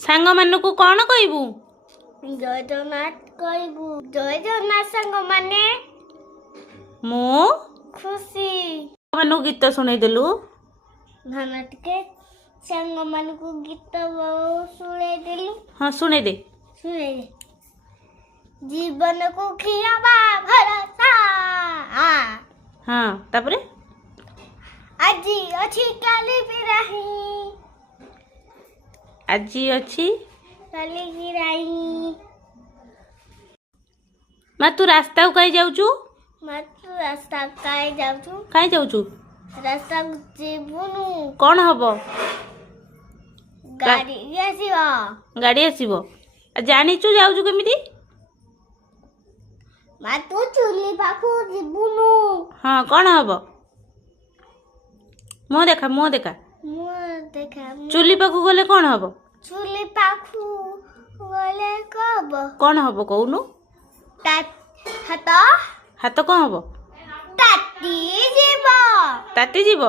सांग मानकु कौन कहबू जय जगन्नाथ कहबू जय जगन्नाथ सांग माने मु खुशी मानू गीत सुनै देलु धान टिके सांग मानकु गीत सुने देलु हाँ सुनै दे सुने जीवन को खियाबा भरसा हाँ तापरे आजी अछि काली बिराही आजी अच्छी काली बिराही माँ तू रास्ता कहीं जाऊचु मत रास्ता काहे जाउछु कहीं जाऊचु रास्ता जीवनु कौन हबो गाड़ी आसीबा गाड़ी आसीबो जानिचु जाऊचु केमिति मा तू चुली पाखु जीवनु हाँ कौन हबो मुँह देखा मु देखा चुली पाखु गले कौन हबो चुली पाखु गले कब कौन हबो कहूनु हाथ हाथ कौन हबो ताती जीव ताती जीव